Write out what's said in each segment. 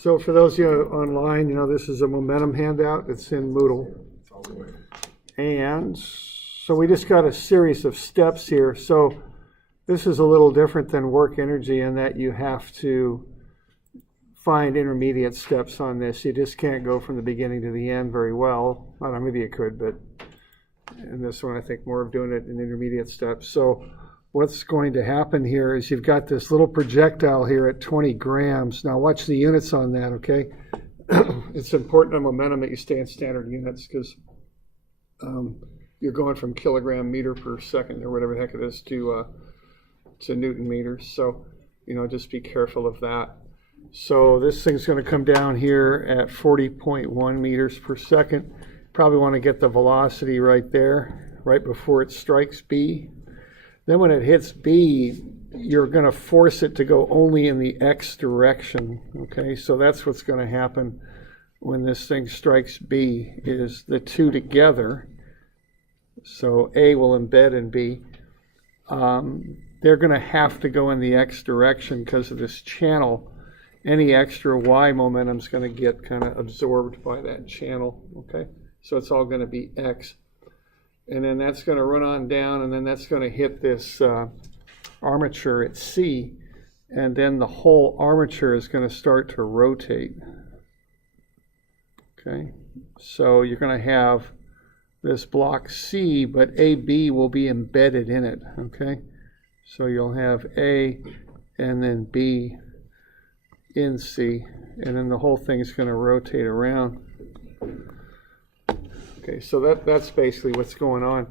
So for those of you online, this is a momentum handout. It's in Moodle. And so we just got a series of steps here. So this is a little different than work energy in that you have to find intermediate steps on this. You just can't go from the beginning to the end very well. Well, maybe you could, but in this one, I think more of doing it in intermediate steps. So what's going to happen here is you've got this little projectile here at 20 grams. Now watch the units on that, okay? It's important on momentum that you stay in standard units because you're going from kilogram meter per second or whatever the heck it is to Newton meters. So, just be careful of that. So this thing's going to come down here at 40.1 meters per second. Probably want to get the velocity right there, right before it strikes B. Then when it hits B, you're going to force it to go only in the X direction, okay? So that's what's going to happen when this thing strikes B, is the two together. So A will embed in B. They're going to have to go in the X direction because of this channel. Any extra Y momentum is going to get kind of absorbed by that channel, okay? So it's all going to be X. And then that's going to run on down, and then that's going to hit this armature at C, and then the whole armature is going to start to rotate. Okay, so you're going to have this block C, but AB will be embedded in it. Okay, so you'll have A and then B in C, and then the whole thing's going to rotate around. Okay, so that's basically what's going on.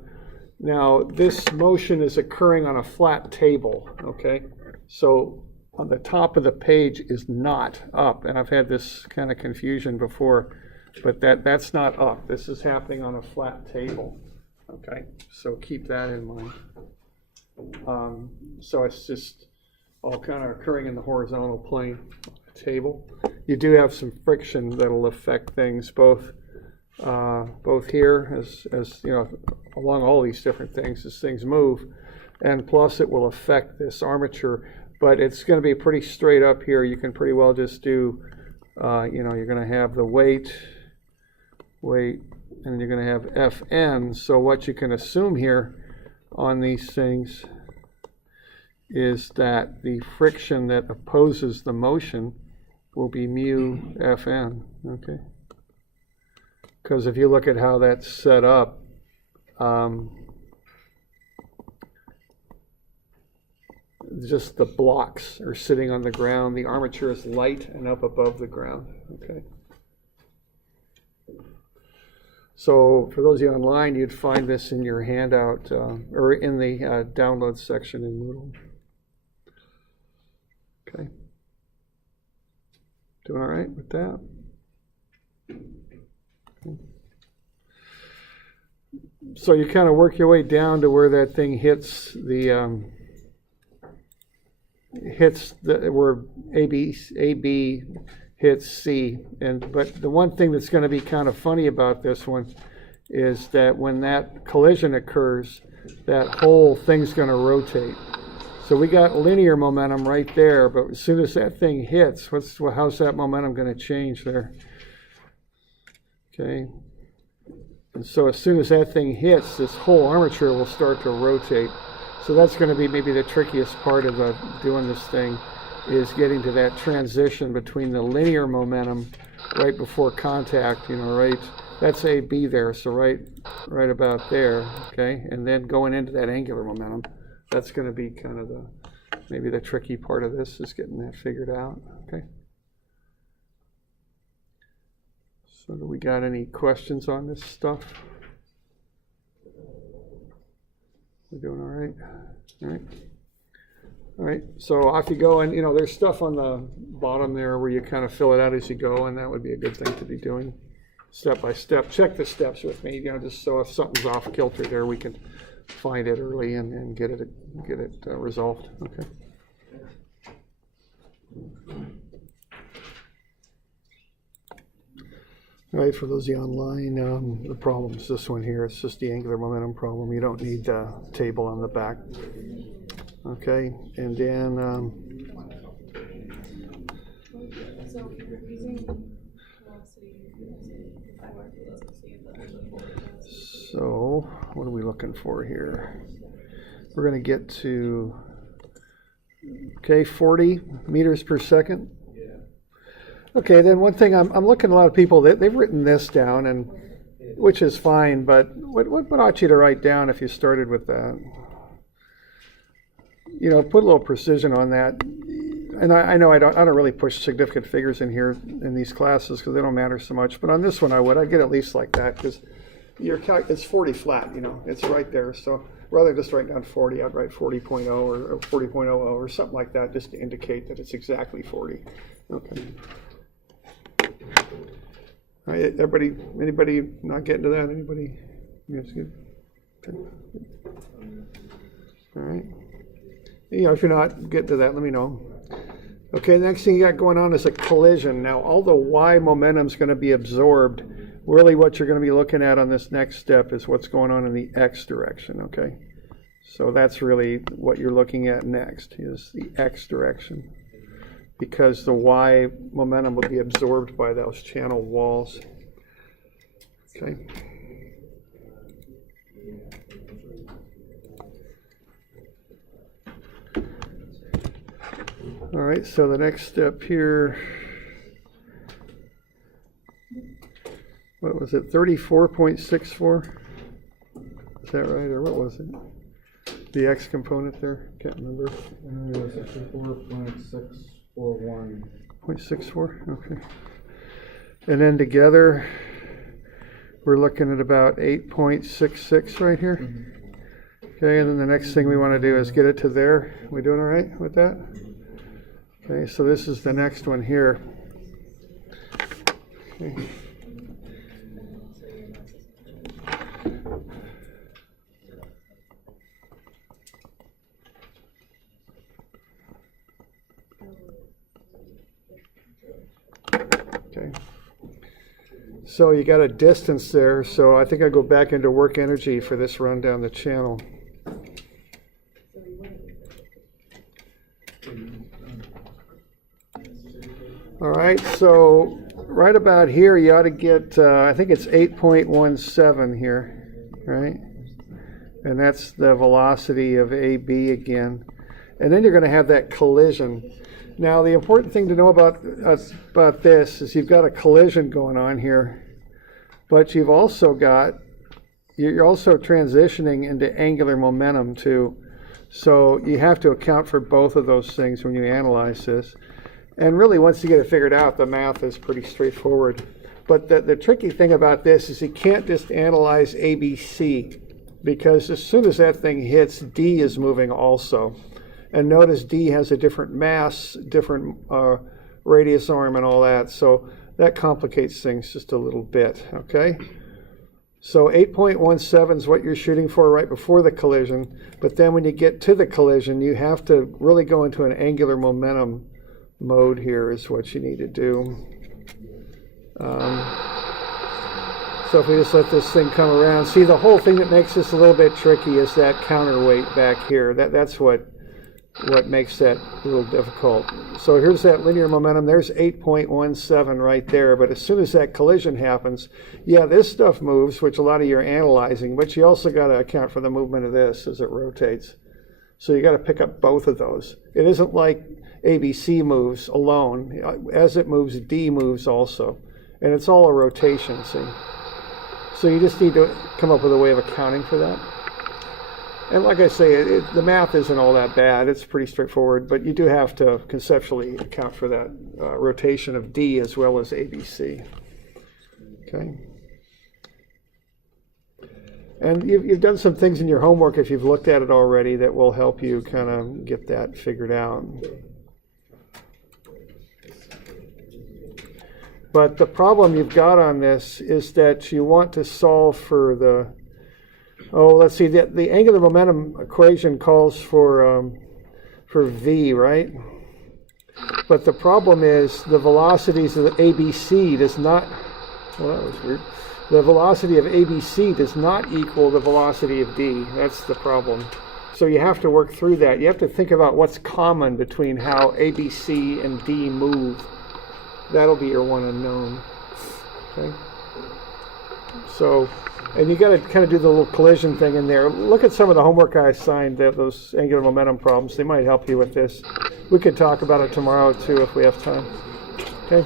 Now, this motion is occurring on a flat table, okay? So on the top of the page is not up, and I've had this kind of confusion before, but that's not up. This is happening on a flat table, okay? So keep that in mind. So it's just all kind of occurring in the horizontal plane table. You do have some friction that'll affect things both here as along all these different things as things move, and plus it will affect this armature, but it's going to be pretty straight up here. You can pretty well just do you're going to have the weight, and you're going to have Fn. So what you can assume here on these things is that the friction that opposes the motion will be mu Fn, okay? Because if you look at how that's set up, just the blocks are sitting on the ground. The armature is light and up above the ground. Okay. So for those of you online, you'd find this in your handout or in the download section in Moodle. Okay. Doing all right with that? So you kind of work your way down to where that thing hits where AB hits C, but the one thing that's going to be kind of funny about this one is that when that collision occurs, that whole thing's going to rotate. So we got linear momentum right there, but as soon as that thing hits, how's that momentum going to change there? Okay. And so as soon as that thing hits, this whole armature will start to rotate. So that's going to be maybe the trickiest part of doing this thing, is getting to that transition between the linear momentum right before contact, right? That's AB there, so right about there, okay? And then going into that angular momentum, that's going to be kind of maybe the tricky part of this, is getting that figured out, okay? So do we got any questions on this stuff? We're doing all right? All right. All right, so off you go, and there's stuff on the bottom there where you kind of fill it out as you go, and that would be a good thing to be doing step by step. Check the steps with me, just so if something's off kilter there, we can find it early and get it resolved. Okay. All right, for those of you online, the problem is this one here. It's just the angular momentum problem. You don't need the table on the back. Okay, and then So if you're using So what are we looking for here? We're going to get to, okay, 40 meters per second. Okay, then one thing, I'm looking at a lot of people, they've written this down, and which is fine, but what ought you to write down if you started with that? You know, put a little precision on that. And I know I don't really push significant figures in here in these classes because they don't matter so much, but on this one I would. I'd get at least like that because it's 40 flat, you know, it's right there. So rather than just write down 40, I'd write 40.0 or 40.00 or something like that just to indicate that it's exactly 40. Okay. All right, everybody, anybody not getting to that? Anybody? That's good. Okay. All right. You know, if you're not getting to that, let me know. Okay, the next thing you got going on is a collision. Now, all the y momentum is going to be absorbed. Really what you're going to be looking at on this next step is what's going on in the x direction, okay? So that's really what you're looking at next, is the x direction, because the y momentum will be absorbed by those channel walls. Okay. All right, so the next step here, what was it, 34.64? Is that right, or what was it? The x component there, can't remember. 64.641. 0.64, okay. And then together, we're looking at about 8.66 right here. Mm-hmm. Okay, and then the next thing we want to do is get it to there. We doing all right with that? Okay, so this is the next one here. Okay. Okay. So you got a distance there, so I think I go back into work energy for this run down the channel. All right, so right about here you ought to get, I think it's 8.17 here, right? And that's the velocity of AB again. And then you're going to have that collision. Now, the important thing to know about this is you've got a collision going on here, but you've also got, you're also transitioning into angular momentum too. So you have to account for both of those things when you analyze this. And really, once you get it figured out, the math is pretty straightforward. But the tricky thing about this is you can't just analyze ABC, because as soon as that thing hits, D is moving also. And notice D has a different mass, different radius arm and all that. So that complicates things just a little bit, okay? So 8.17 is what you're shooting for right before the collision. But then when you get to the collision, you have to really go into an angular momentum mode here is what you need to do. So if we just let this thing come around, see, the whole thing that makes this a little bit tricky is that counterweight back here. That's what makes that a little difficult. So here's that linear momentum. There's 8.17 right there. But as soon as that collision happens, yeah, this stuff moves, which a lot of you are analyzing, but you also got to account for the movement of this as it rotates. So you got to pick up both of those. It isn't like ABC moves alone. As it moves, D moves also. And it's all a rotation, see? So you just need to come up with a way of accounting for that. And like I say, the math isn't all that bad. It's pretty straightforward, but you do have to conceptually account for that rotation of D as well as ABC. Okay. And you've done some things in your homework, if you've looked at it already, that will help you kind of get that figured out. But the problem you've got on this is that you want to solve for the, let's see, the angular momentum equation calls for V, right? But the problem is the velocities of the ABC does not, well, that was weird. The velocity of ABC does not equal the velocity of D. That's the problem. So you have to work through that. You have to think about what's common between how ABC and D move. That'll be your one unknown. Okay. So, and you got to kind of do the little collision thing in there. Look at some of the homework I assigned, those angular momentum problems. They might help you with this. We could talk about it tomorrow too if we have time. Okay.